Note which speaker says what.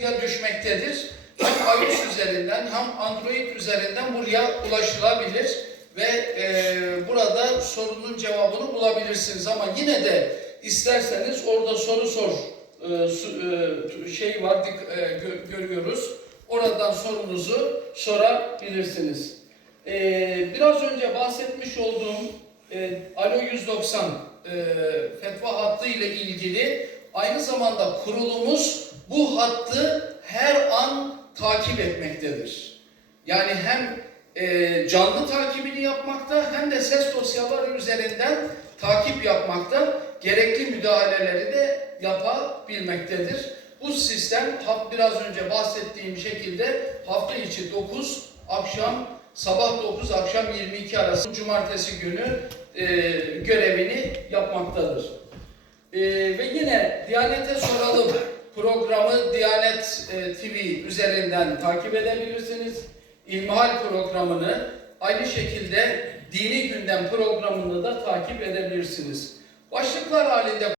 Speaker 1: ya düşmektedir. Hem iOS üzerinden hem Android üzerinden buraya ulaşılabilir ve e, burada sorunun cevabını bulabilirsiniz. Ama yine de isterseniz orada soru sor e, e, şey var e, gö- görüyoruz. Oradan sorunuzu sorabilirsiniz. E, biraz önce bahsetmiş olduğum e, Alo 190 e, fetva hattı ile ilgili aynı zamanda kurulumuz bu hattı her an takip etmektedir. Yani hem e, canlı takibini yapmakta hem de ses dosyaları üzerinden takip yapmakta gerekli müdahaleleri de yapabilmektedir. Bu sistem biraz önce bahsettiğim şekilde hafta içi 9 akşam sabah 9 akşam 22 arası cumartesi günü e, görevini yapmaktadır. Ee, ve yine Diyanet'e soralım programı Diyanet e, TV üzerinden takip edebilirsiniz. İlmihal programını aynı şekilde dini gündem programını da takip edebilirsiniz. Başlıklar halinde